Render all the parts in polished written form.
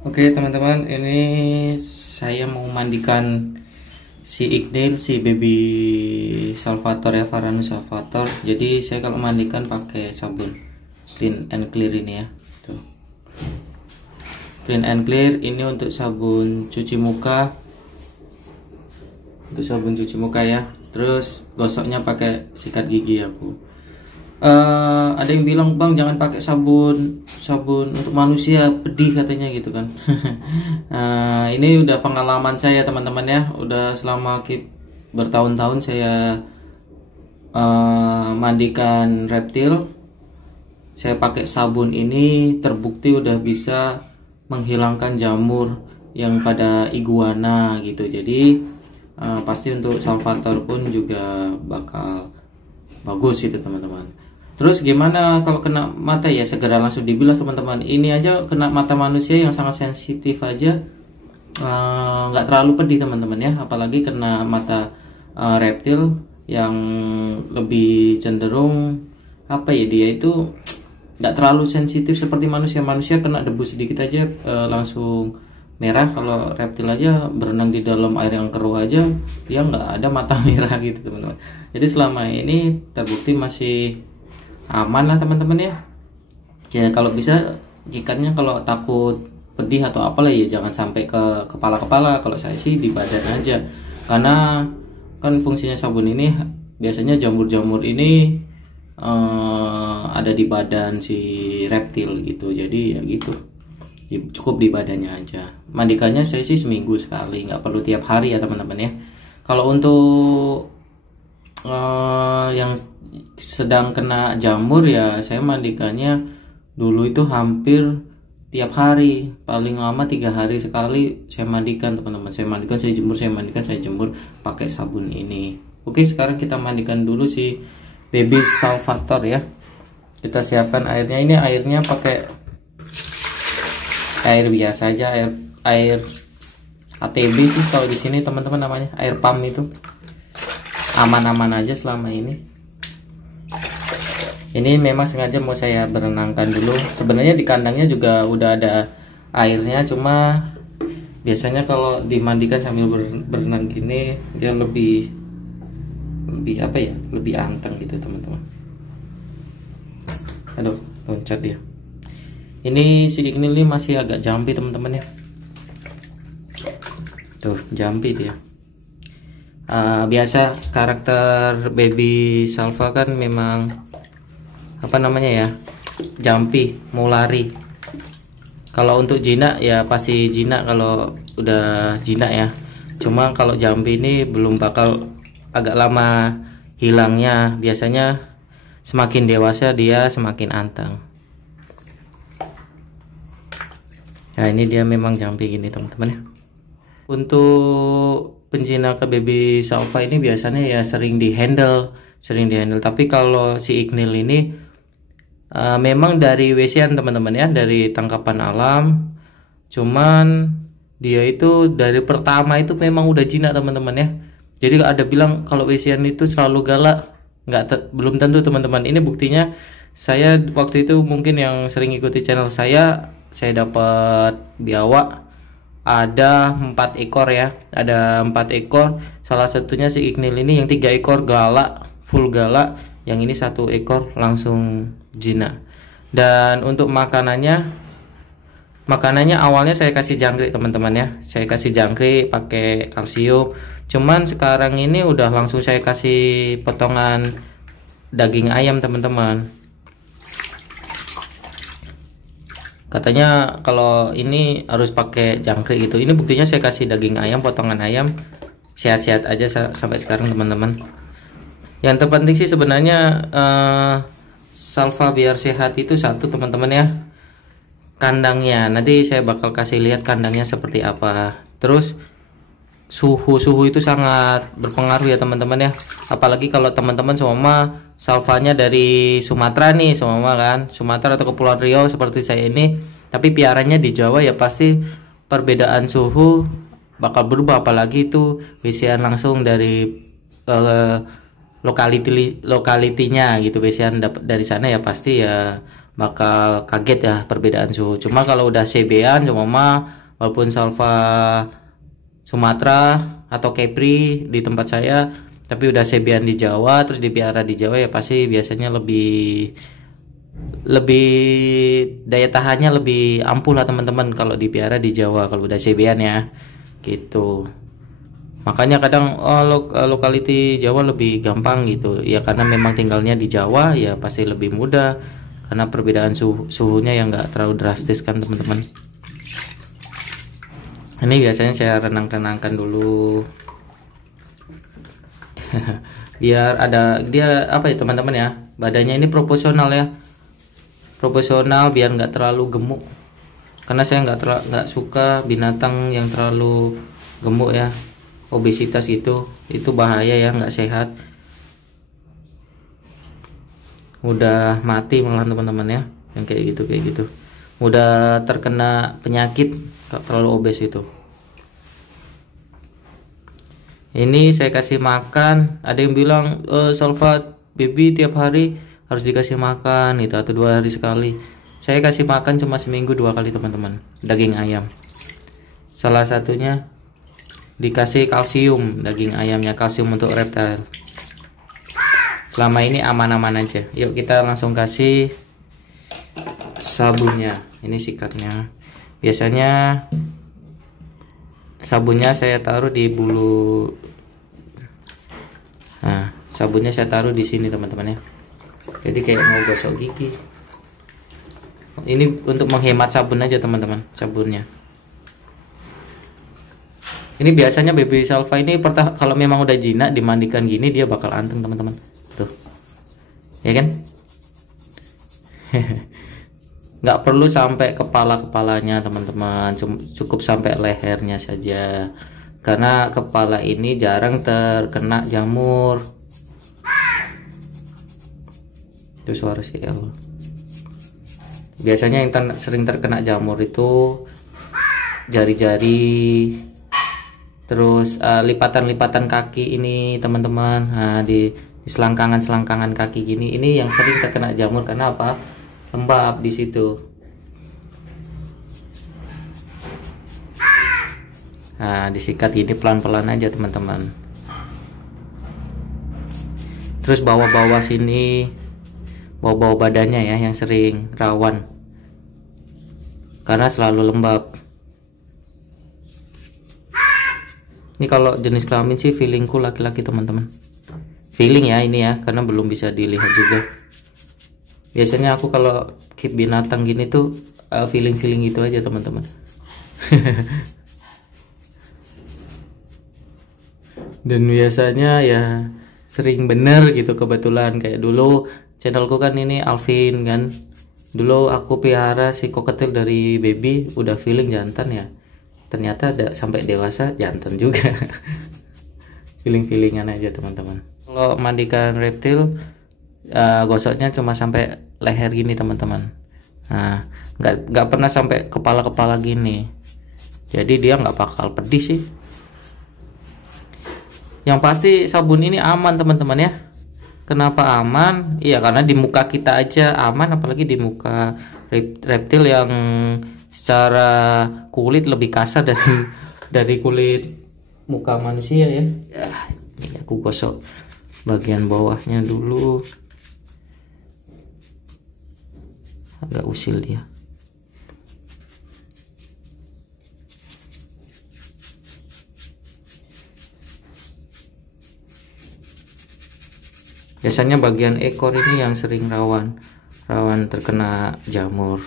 Oke teman-teman, ini saya mau mandikan si Ignil, si baby Salvator ya, Varanus Salvator. Jadi saya kalau mandikan pakai sabun Clean and Clear ini ya. Tuh. Clean and Clear ini untuk sabun cuci muka. Untuk sabun cuci muka ya. Terus gosoknya pakai sikat gigi aku. Ada yang bilang, bang jangan pakai sabun untuk manusia, pedih katanya gitu kan. Ini udah pengalaman saya teman-teman ya, udah selama bertahun-tahun saya mandikan reptil. Saya pakai sabun ini, terbukti udah bisa menghilangkan jamur yang pada iguana gitu. Jadi pasti untuk Salvator pun juga bakal bagus itu teman-teman. Terus gimana kalau kena mata ya, segera langsung dibilas teman-teman. Ini aja kena mata manusia yang sangat sensitif aja nggak terlalu pedih teman-teman ya, apalagi kena mata reptil yang lebih cenderung apa ya, dia itu nggak terlalu sensitif seperti manusia. Manusia kena debu sedikit aja langsung merah. Kalau reptil aja berenang di dalam air yang keruh aja dia nggak ada mata merah gitu teman-teman. Jadi selama ini terbukti masih aman lah teman-teman ya. Ya kalau bisa jikanya kalau takut pedih atau apalah ya jangan sampai ke kepala-kepala. Kalau saya sih di badan aja, karena kan fungsinya sabun ini biasanya jamur-jamur ini ada di badan si reptil gitu. Jadi ya gitu, cukup di badannya aja. Mandikannya saya sih seminggu sekali, nggak perlu tiap hari ya teman-teman ya. Kalau untuk yang sedang kena jamur ya saya mandikannya dulu itu hampir tiap hari, paling lama 3 hari sekali saya mandikan teman-teman. Saya mandikan, saya jemur, saya mandikan, saya jemur pakai sabun ini. Oke, sekarang kita mandikan dulu si baby Salvator ya. Kita siapkan airnya. Ini airnya pakai air biasa aja, air ATB sih kalau di sini teman-teman namanya, air pump itu. Aman-aman aja selama ini. Ini memang sengaja mau saya berenangkan dulu. Sebenarnya di kandangnya juga udah ada airnya, cuma biasanya kalau dimandikan sambil berenang gini dia lebih apa ya, lebih anteng gitu teman-teman. Aduh, loncat dia. Ini si Ignil ini masih agak jampi teman-teman ya. Tuh, jampi dia. Biasa karakter baby salva kan memang apa namanya ya, jampi, mau lari. Kalau untuk jinak ya pasti jinak kalau udah jinak ya. Cuma kalau jampi ini belum bakal, agak lama hilangnya. Biasanya semakin dewasa dia semakin anteng. Nah ini dia memang jampi gini teman-teman ya. Untuk penjinakan baby salva ini biasanya ya sering di handle. Tapi kalau si Ignil ini memang dari WC-an teman-teman ya, dari tangkapan alam. Cuman dia itu dari pertama itu memang udah jinak teman-teman ya. Jadi ada bilang kalau WC-an itu selalu galak, belum tentu teman-teman. Ini buktinya saya waktu itu, mungkin yang sering ikuti channel saya dapat biawak ada 4 ekor ya, ada 4 ekor. Salah satunya si Ignil ini yang 3 ekor galak, full galak, yang ini 1 ekor langsung jinak. Dan untuk makanannya awalnya saya kasih jangkrik teman-teman ya, saya kasih jangkrik pakai kalsium. Cuman sekarang ini udah langsung saya kasih potongan daging ayam teman-teman. Katanya kalau ini harus pakai jangkrik gitu. Ini buktinya saya kasih daging ayam, potongan ayam, sehat-sehat aja sampai sekarang teman-teman. Yang terpenting sih sebenarnya salva biar sehat itu satu teman-teman ya, kandangnya. Nanti saya bakal kasih lihat kandangnya seperti apa. Terus suhu itu sangat berpengaruh ya teman-teman ya. Apalagi kalau teman-teman semua salvanya dari Sumatera nih, semua kan Sumatera atau Kepulauan Riau seperti saya ini, tapi piaranya di Jawa, ya pasti perbedaan suhu bakal berubah. Apalagi itu WC-an langsung dari lokalitinya gitu, WC-an dapat dari sana, ya pasti ya bakal kaget ya perbedaan suhu. Cuma kalau udah CB-an cuma walaupun salva Sumatera atau Kepri di tempat saya, tapi udah CB-an di Jawa terus dipelihara di Jawa, ya pasti biasanya lebih lebih daya tahannya lebih ampuh lah teman-teman kalau dipelihara di Jawa kalau udah CB-an ya gitu. Makanya kadang lokality Jawa lebih gampang gitu ya, karena memang tinggalnya di Jawa ya pasti lebih mudah karena perbedaan suhunya yang nggak terlalu drastis kan teman-teman. Ini biasanya saya renang-renangkan dulu biar ada dia apa ya teman-teman ya, badannya ini proporsional ya, proporsional biar nggak terlalu gemuk, karena saya nggak suka binatang yang terlalu gemuk ya, obesitas itu bahaya ya, nggak sehat, udah mati malah teman-teman ya, yang kayak gitu udah terkena penyakit kalau terlalu obes itu. Ini saya kasih makan, ada yang bilang salva baby tiap hari harus dikasih makan itu atau 2 hari sekali. Saya kasih makan cuma seminggu 2 kali teman-teman, daging ayam. Salah satunya dikasih kalsium, daging ayamnya kalsium untuk reptil. Selama ini aman-aman aja. Yuk kita langsung kasih sabunnya. Ini sikatnya. Biasanya sabunnya saya taruh di bulu. Nah, sabunnya saya taruh di sini teman-teman ya. Jadi kayak mau gosok gigi. Ini untuk menghemat sabun aja teman-teman, sabunnya. Ini biasanya baby salva ini kalau memang udah jinak dimandikan gini dia bakal anteng teman-teman. Tuh. Ya kan? Nggak perlu sampai kepalanya teman-teman, cukup sampai lehernya saja, karena kepala ini jarang terkena jamur. Itu suara CL. Biasanya yang sering terkena jamur itu jari-jari, terus lipatan-lipatan kaki ini teman-teman. Nah, di selangkangan kaki gini, ini yang sering terkena jamur karena apa? Lembab di situ. Nah, disikat ini pelan-pelan aja teman-teman. Terus bawah-bawah sini, bawah-bawah badannya ya yang sering rawan karena selalu lembab. Ini kalau jenis kelamin sih feelingku laki-laki teman-teman. Feeling ya ini ya, karena belum bisa dilihat juga. Biasanya aku kalau keep binatang gini tuh feeling itu aja teman-teman. Dan biasanya ya sering bener gitu, kebetulan kayak dulu channelku kan ini Alvin kan. Dulu aku pelihara si koketil dari baby udah feeling jantan ya. Ternyata sampai dewasa jantan juga. Feelingan aja teman-teman. Kalau mandikan reptil gosoknya cuma sampai leher gini teman-teman. Nah, nggak pernah sampai kepala gini. Jadi dia nggak bakal pedih sih. Yang pasti sabun ini aman teman-teman ya. Kenapa aman? Iya karena di muka kita aja aman, apalagi di muka reptil yang secara kulit lebih kasar dari kulit muka manusia ya. Ini aku gosok bagian bawahnya dulu. Agak usil dia. Biasanya bagian ekor ini yang sering rawan terkena jamur.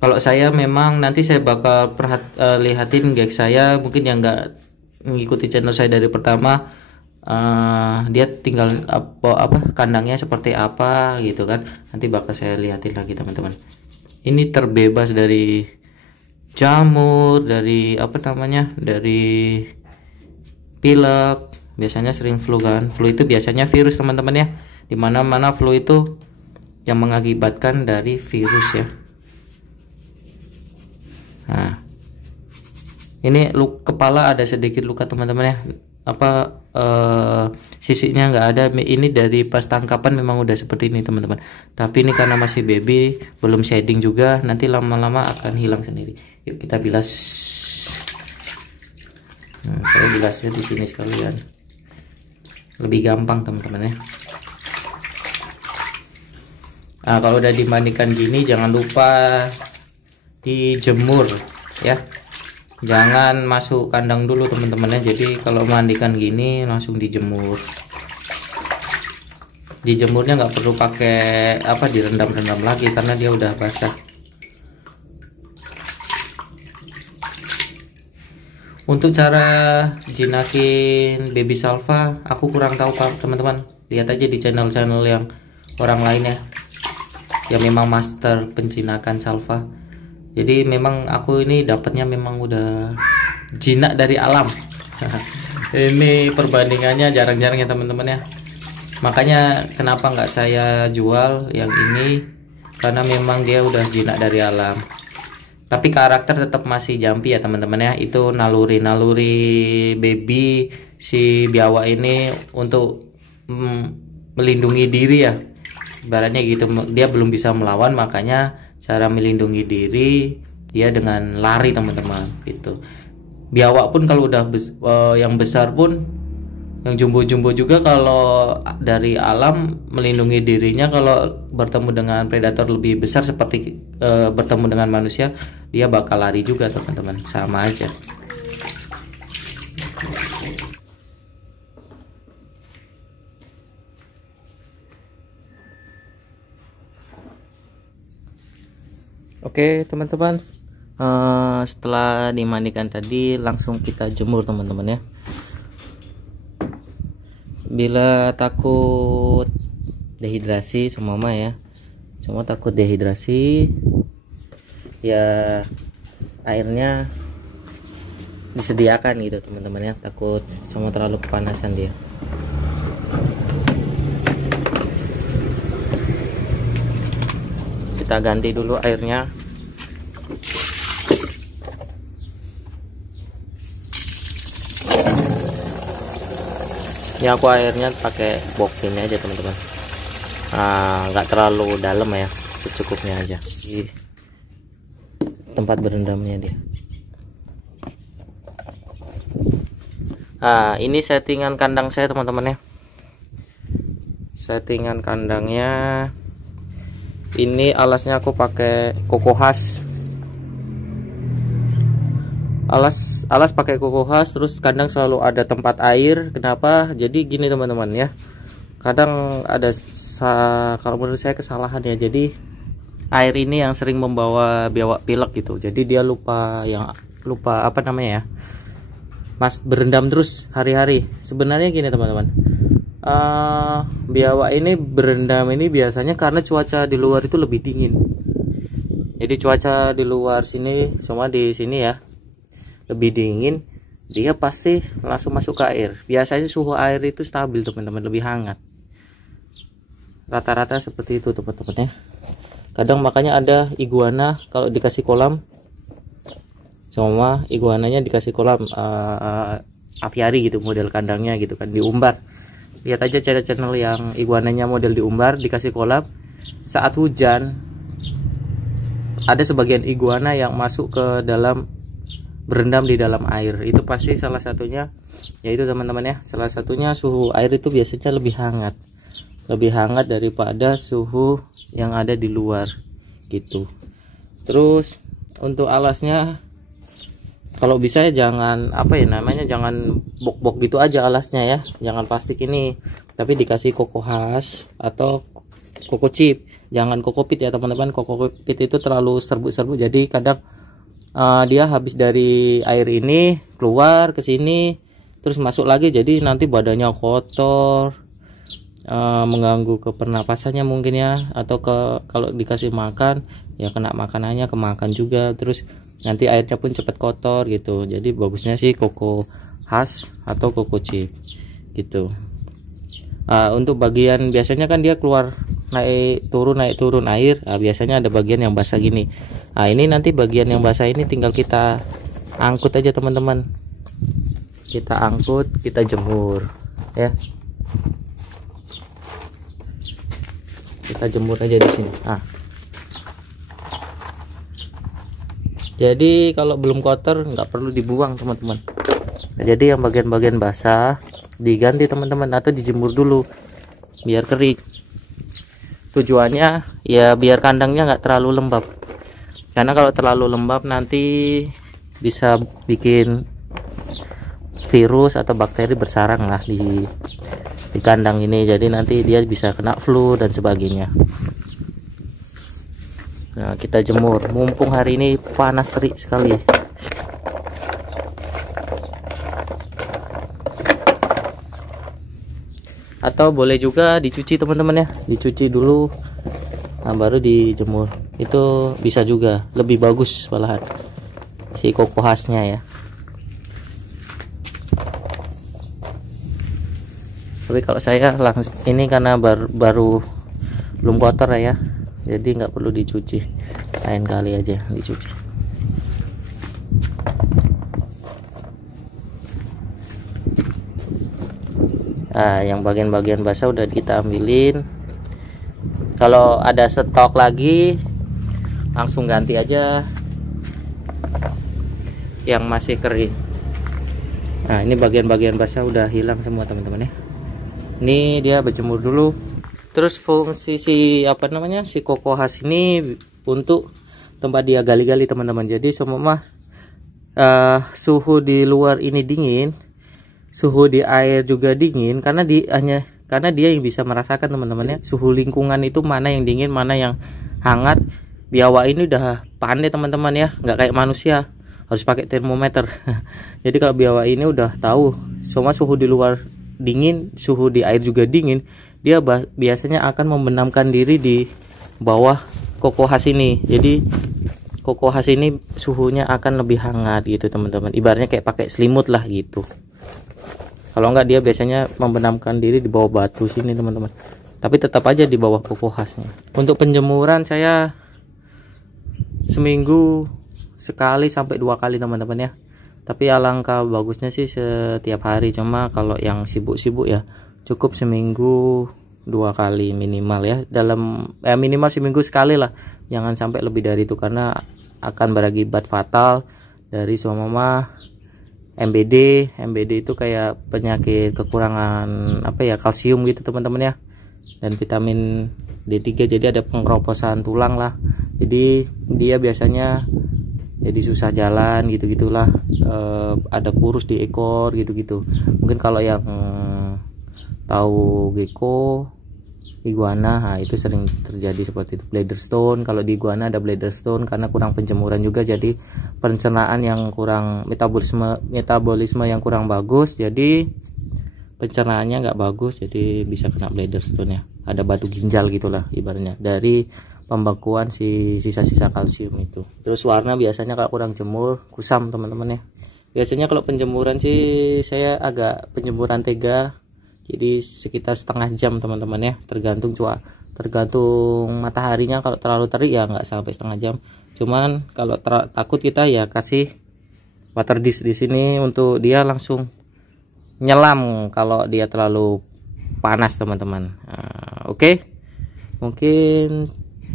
Kalau saya memang nanti saya bakal lihatin gek saya, mungkin yang nggak mengikuti channel saya dari pertama, dia tinggal apa kandangnya seperti apa gitu kan, nanti bakal saya lihatin lagi teman-teman. Ini terbebas dari jamur, dari dari pilek. Biasanya sering flu kan, flu itu biasanya virus teman-teman ya, dimana-mana flu itu yang mengakibatkan dari virus ya. Nah, ini kepala ada sedikit luka teman-teman ya, sisiknya nggak ada. Ini dari pas tangkapan memang udah seperti ini teman-teman, tapi ini karena masih baby, belum shading juga, nanti lama-lama akan hilang sendiri. Yuk kita bilas. Saya bilasnya di sini sekalian, lebih gampang teman-teman ya. Nah, kalau udah dimandikan gini jangan lupa dijemur ya, jangan masuk kandang dulu teman-teman ya. Jadi kalau mandikan gini langsung dijemur. Dijemurnya nggak perlu pakai apa, direndam-rendam lagi karena dia udah basah. Untuk cara jinakin baby salva aku kurang tahu teman-teman, lihat aja di channel-channel yang orang lain ya, yang memang master penjinakan salva. Jadi memang aku ini dapatnya memang udah jinak dari alam. Ini perbandingannya jarang-jarang ya teman-teman ya. Makanya kenapa nggak saya jual yang ini, karena memang dia udah jinak dari alam. Tapi karakter tetap masih jampi ya teman-teman ya. Itu naluri baby si biawak ini untuk melindungi diri ya, ibaratnya gitu. Dia belum bisa melawan, makanya cara melindungi diri dia dengan lari teman-teman gitu. Biawak pun kalau udah yang besar pun, yang jumbo-jumbo juga, kalau dari alam melindungi dirinya, kalau bertemu dengan predator lebih besar seperti bertemu dengan manusia, dia bakal lari juga teman-teman, sama aja. Oke teman-teman, setelah dimandikan tadi langsung kita jemur teman-teman ya. Bila takut dehidrasi semua ya, semua takut dehidrasi ya, airnya disediakan gitu teman-teman ya, takut semua terlalu kepanasan dia. Kita ganti dulu airnya. Ini aku airnya pakai box ini aja teman-teman, nggak terlalu dalam ya, secukupnya aja di tempat berendamnya dia. Ini settingan kandang saya teman-teman ya. Settingan kandangnya ini, alasnya aku pakai koko khas. Alas pakai koko khas, terus kandang selalu ada tempat air. Kenapa? Jadi gini teman-teman ya, kadang ada kalau menurut saya kesalahan ya. Jadi air ini yang sering membawa biawak pilek gitu. Jadi dia lupa apa namanya ya, berendam terus hari-hari. Sebenarnya gini teman-teman, biawak ini berendam ini biasanya karena cuaca di luar itu lebih dingin. Jadi cuaca di luar sini, semua di sini ya, lebih dingin, dia pasti langsung masuk ke air. Biasanya suhu air itu stabil teman-teman, lebih hangat. Rata-rata seperti itu teman-teman ya. Kadang makanya ada iguana kalau dikasih kolam, semua iguananya dikasih kolam aviari gitu, model kandangnya gitu kan, diumbar. Lihat aja channel yang iguananya model diumbar, dikasih kolam. Saat hujan ada sebagian iguana yang masuk ke dalam, berendam di dalam air. Itu pasti salah satunya yaitu teman-teman ya, salah satunya suhu air itu biasanya lebih hangat daripada suhu yang ada di luar gitu. Terus untuk alasnya, kalau bisa ya jangan apa ya namanya, jangan bok-bok gitu aja alasnya ya, jangan plastik ini, tapi dikasih koko khas atau koko chip, jangan kokopit ya teman-teman. Kokopit itu terlalu serbuk-serbuk, jadi kadang dia habis dari air ini keluar ke sini terus masuk lagi, jadi nanti badannya kotor, mengganggu ke pernapasannya mungkin ya, atau kalau dikasih makan ya kena makanannya, kemakan juga, terus nanti airnya pun cepat kotor gitu. Jadi bagusnya sih koko khas atau koko chip gitu. Untuk bagian biasanya kan dia keluar naik turun air, biasanya ada bagian yang basah gini. Ini nanti bagian yang basah ini tinggal kita angkut aja teman-teman, kita angkut, kita jemur. ya. Kita jemur aja di sini. Jadi kalau belum kotor nggak perlu dibuang teman-teman. Jadi yang bagian-bagian basah diganti teman-teman, atau dijemur dulu biar kering. Tujuannya ya biar kandangnya nggak terlalu lembab, karena kalau terlalu lembab nanti bisa bikin virus atau bakteri bersarang lah di kandang ini. Jadi nanti dia bisa kena flu dan sebagainya. Nah, kita jemur mumpung hari ini panas terik sekali. Atau boleh juga dicuci teman-teman ya, dicuci dulu, nah baru dijemur. Itu bisa juga, lebih bagus malahan si koko khasnya ya. Tapi kalau saya langsung ini karena baru belum kotor ya, jadi nggak perlu dicuci, lain kali aja dicuci. Nah, yang bagian-bagian basah udah kita ambilin. Kalau ada stok lagi langsung ganti aja yang masih kering. Nah, ini bagian-bagian basah udah hilang semua teman-teman ya. Ini dia berjemur dulu. Terus fungsi si koko khas ini untuk tempat dia gali-gali teman-teman. Jadi semua suhu di luar ini dingin, suhu di air juga dingin, karena dia yang bisa merasakan teman-teman ya, suhu lingkungan itu mana yang dingin, mana yang hangat. Biawak ini udah pandai teman-teman ya, nggak kayak manusia harus pakai termometer. Jadi kalau biawak ini udah tahu semua suhu di luar dingin, suhu di air juga dingin, dia biasanya akan membenamkan diri di bawah koko khas ini. Jadi koko khas ini suhunya akan lebih hangat gitu teman-teman, ibaratnya kayak pakai selimut lah gitu. Kalau enggak dia biasanya membenamkan diri di bawah batu sini teman-teman, tapi tetap aja di bawah koko khasnya. Untuk penjemuran saya seminggu sekali sampai 2 kali teman-teman ya, tapi alangkah bagusnya sih setiap hari. Cuma kalau yang sibuk-sibuk ya cukup seminggu 2 kali minimal ya, minimal seminggu sekali lah, jangan sampai lebih dari itu, karena akan berakibat fatal dari seumpama MBD itu kayak penyakit kekurangan kalsium gitu teman-teman ya, dan vitamin D3, jadi ada pengeroposan tulang lah, jadi dia biasanya jadi susah jalan gitu-gitulah, ada kurus di ekor gitu-gitu. Mungkin kalau yang tahu gecko, iguana, nah itu sering terjadi seperti itu. Bladder stone, kalau di iguana ada bladder stone karena kurang penjemuran juga, jadi pencernaan yang kurang, metabolisme yang kurang bagus, jadi pencernaannya nggak bagus, jadi bisa kena bladder stone ya. Ada batu ginjal gitulah ibaratnya dari pembekuan si sisa-sisa kalsium itu. Terus warna biasanya kalau kurang jemur kusam teman-teman ya. Biasanya kalau penjemuran sih saya agak penjemuran tega, jadi sekitar setengah jam teman-teman ya, tergantung mataharinya. Kalau terlalu terik ya nggak sampai setengah jam. Cuman kalau takut kita ya kasih water dish di sini untuk dia langsung nyelam kalau dia terlalu panas teman-teman. Oke. Mungkin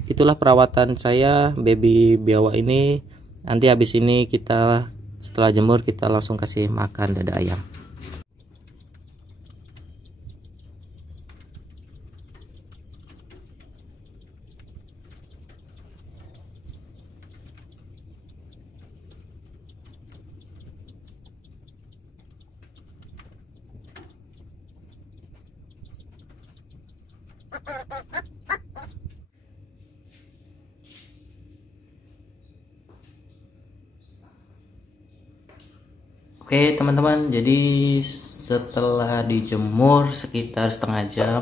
itulah perawatan saya baby biawak ini. Nanti habis ini kita setelah jemur kita langsung kasih makan dada ayam. Oke teman-teman, jadi setelah dijemur sekitar setengah jam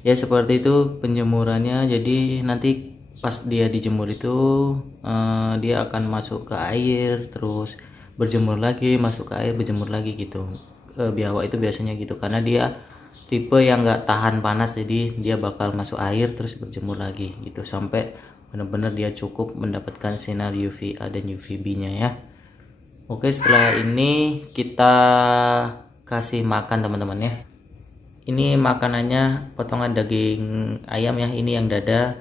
ya, seperti itu penjemurannya. Jadi nanti pas dia dijemur itu dia akan masuk ke air, terus berjemur lagi, masuk ke air, berjemur lagi gitu. Biawak itu biasanya gitu, karena dia tipe yang nggak tahan panas, jadi dia bakal masuk air terus berjemur lagi gitu sampai benar-benar dia cukup mendapatkan sinar UVA dan UVB nya ya. Oke, setelah ini kita kasih makan teman-teman ya. ini makanannya potongan daging ayam ya, ini yang dada.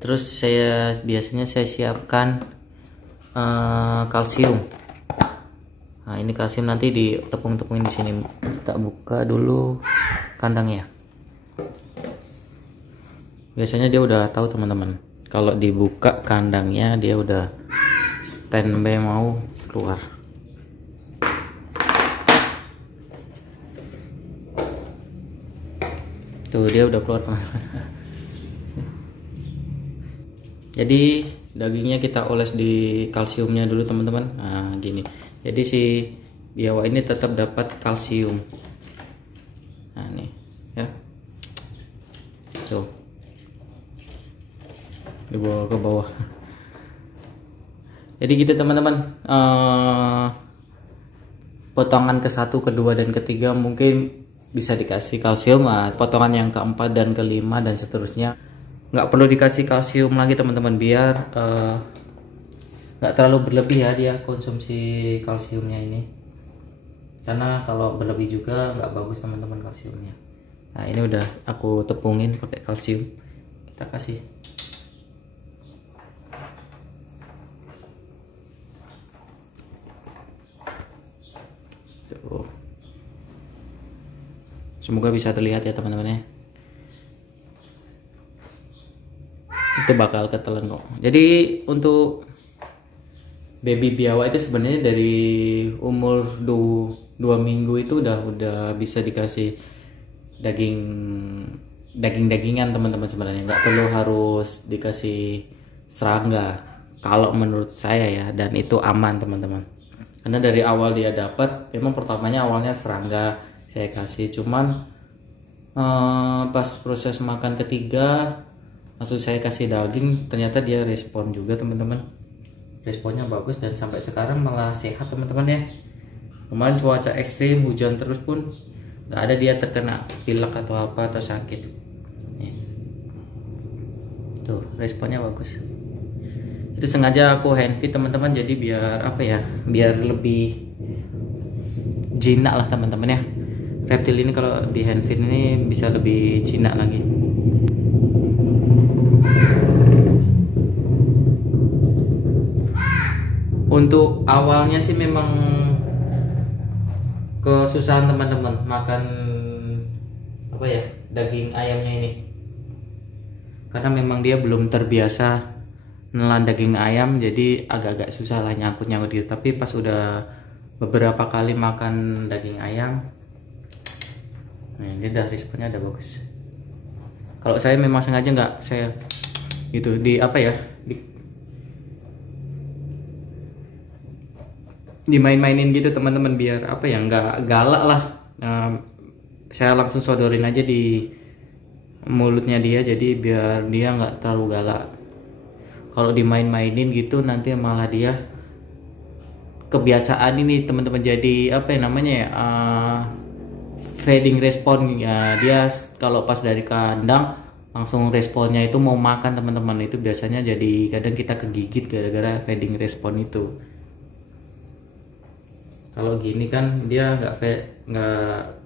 Terus biasanya saya siapkan kalsium. Nah, ini kalsium nanti ditepung-tepungin di sini. Kita buka dulu kandangnya. Biasanya dia udah tahu teman-teman. Kalau dibuka kandangnya dia udah standby mau keluar. Tuh dia udah keluar teman-teman. Jadi dagingnya kita oles di kalsiumnya dulu teman-teman. Nah gini. Jadi si biawak ini tetap dapat kalsium. Nah nih ya. Tuh. Dibawa ke bawah. Jadi gitu teman-teman. Potongan ke-1, ke-2 dan ke-3 mungkin bisa dikasih kalsium. Nah, potongan yang ke-4 dan ke-5 dan seterusnya nggak perlu dikasih kalsium lagi teman-teman, biar nggak terlalu berlebih ya dia konsumsi kalsiumnya ini, karena kalau berlebih juga nggak bagus teman-teman kalsiumnya. Nah ini udah aku tepungin pakai kalsium, kita kasih. Tuh. Semoga bisa terlihat ya teman-teman ya. Itu bakal ketelan kok. Jadi untuk baby biawak itu sebenarnya dari umur 2 minggu itu udah bisa dikasih daging-dagingan teman-teman. Sebenarnya nggak perlu harus dikasih serangga kalau menurut saya ya, dan itu aman teman-teman. Karena dari awal dia dapat, memang pertamanya awalnya serangga saya kasih, cuman pas proses makan ketiga langsung saya kasih daging, ternyata dia respon juga teman-teman. Responnya bagus dan sampai sekarang malah sehat teman-teman ya. Kemarin cuaca ekstrim, hujan terus pun nggak ada dia terkena pilek atau apa atau sakit. Tuh responnya bagus. Itu sengaja aku hand feed teman-teman, jadi biar apa ya, biar lebih jinak lah teman-teman ya. Reptil ini kalau di hand feed ini bisa lebih jinak lagi. Untuk awalnya sih memang kesusahan teman-teman makan apa ya, daging ayamnya ini, karena memang dia belum terbiasa nelan daging ayam, jadi agak-agak susah lah nyangkut-nyangkut gitu. Tapi pas udah beberapa kali makan daging ayam, nah ini udah responnya udah bagus. Kalau saya memang sengaja nggak saya gitu di apa ya, dimain-mainin gitu teman-teman, biar apa ya, nggak galak lah. Saya langsung sodorin aja di mulutnya dia, jadi biar dia nggak terlalu galak. Kalau dimain-mainin gitu nanti malah dia kebiasaan ini teman-teman, jadi apa ya namanya ya, feeding respon ya. Dia kalau pas dari kandang langsung responnya itu mau makan teman-teman, itu biasanya jadi kadang kita kegigit gara-gara feeding respon itu. Kalau gini kan dia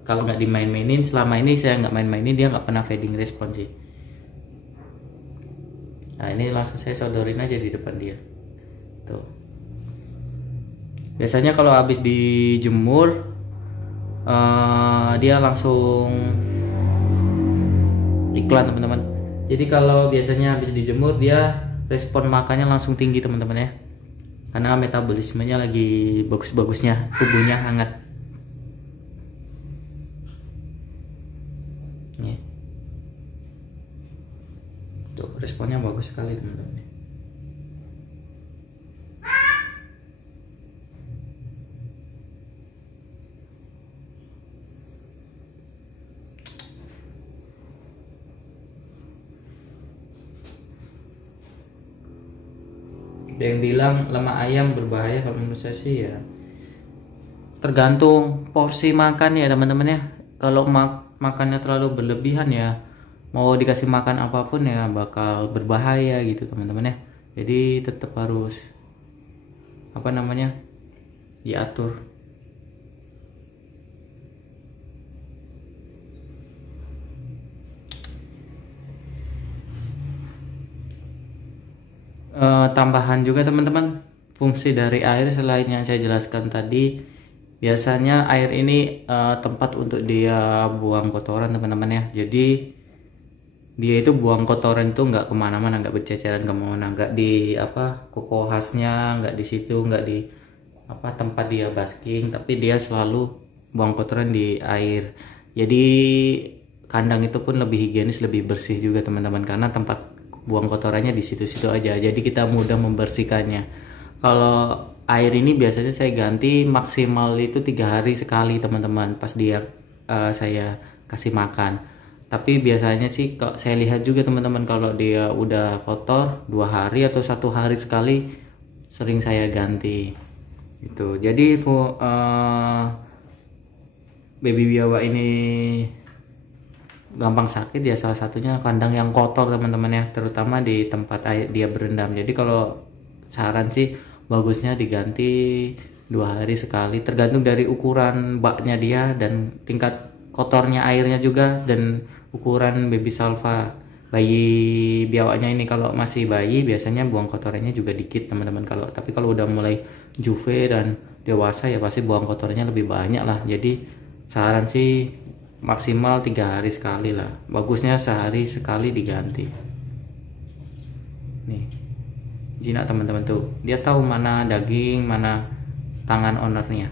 kalau nggak dimain-mainin, selama ini saya nggak main-mainin, dia nggak pernah feeding respon sih. Nah ini langsung saya sodorin aja di depan dia tuh. Biasanya kalau habis dijemur dia langsung iklan teman-teman. Jadi kalau biasanya habis dijemur dia respon makannya langsung tinggi teman-teman ya, karena metabolismenya lagi bagus-bagusnya, tubuhnya hangat. Nih. Tuh responnya bagus sekali teman-teman. Ada yang bilang lemak ayam berbahaya, kalau menurut saya sih ya tergantung porsi makan ya teman-teman ya. Kalau makannya terlalu berlebihan ya, mau dikasih makan apapun ya bakal berbahaya gitu teman-teman ya. Jadi tetap harus apa namanya, diatur. tambahan juga teman-teman, fungsi dari air selain yang saya jelaskan tadi, biasanya air ini tempat untuk dia buang kotoran teman-teman ya. Jadi dia itu buang kotoran itu nggak kemana-mana, nggak berceceran kemana, nggak di apa koko khasnya, nggak di situ, nggak di apa tempat dia basking, tapi dia selalu buang kotoran di air. Jadi kandang itu pun lebih higienis, lebih bersih juga teman-teman, karena tempat buang kotorannya di situ-situ aja, jadi kita mudah membersihkannya. Kalau air ini biasanya saya ganti maksimal itu 3 hari sekali teman-teman, pas dia saya kasih makan. Tapi biasanya sih kok saya lihat juga teman-teman, kalau dia udah kotor 2 hari atau 1 hari sekali sering saya ganti itu. Jadi baby biawak ini gampang sakit ya, salah satunya kandang yang kotor teman-teman ya, terutama di tempat air dia berendam. Jadi kalau saran sih bagusnya diganti 2 hari sekali, tergantung dari ukuran baknya dia dan tingkat kotornya airnya juga, dan ukuran baby salva bayi biawaknya ini. Kalau masih bayi biasanya buang kotorannya juga dikit teman-teman, tapi kalau udah mulai juve dan dewasa ya pasti buang kotorannya lebih banyak lah. Jadi saran sih maksimal 3 hari sekali lah, bagusnya sehari sekali diganti. Nih jinak teman-teman, tuh dia tahu mana daging mana tangan ownernya.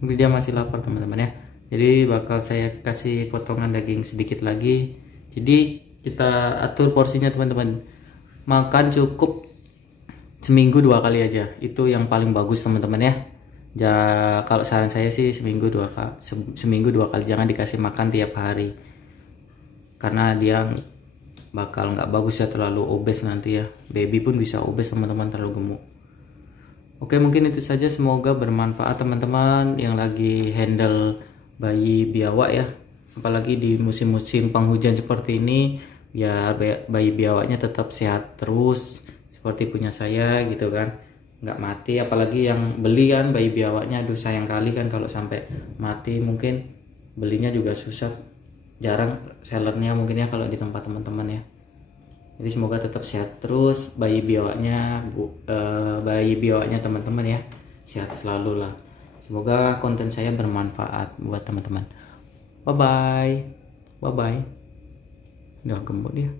Mungkin dia masih lapar teman-teman ya, jadi bakal saya kasih potongan daging sedikit lagi. Jadi kita atur porsinya teman-teman, makan cukup seminggu 2 kali aja, itu yang paling bagus teman-teman ya. Kalau saran saya sih seminggu 2 kali, jangan dikasih makan tiap hari, karena dia bakal nggak bagus ya, terlalu obes nanti ya, baby pun bisa obes teman-teman, terlalu gemuk. Oke, mungkin itu saja, semoga bermanfaat teman-teman yang lagi handle bayi biawak ya, apalagi di musim-musim penghujan seperti ini, biar bayi biawaknya tetap sehat terus seperti punya saya gitu kan, nggak mati. Apalagi yang beli kan bayi biawaknya, aduh sayang kali kan kalau sampai mati, mungkin belinya juga susah, jarang sellernya mungkin ya kalau di tempat teman-teman ya. Jadi semoga tetap sehat terus bayi biawaknya, bayi biawaknya teman-teman ya, sehat selalu lah. Semoga konten saya bermanfaat buat teman-teman. Bye bye, bye bye. Udah gemuk dia,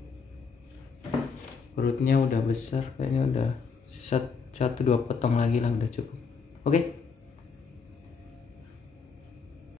perutnya udah besar, kayaknya udah 1-2 potong lagi lah udah cukup. Oke.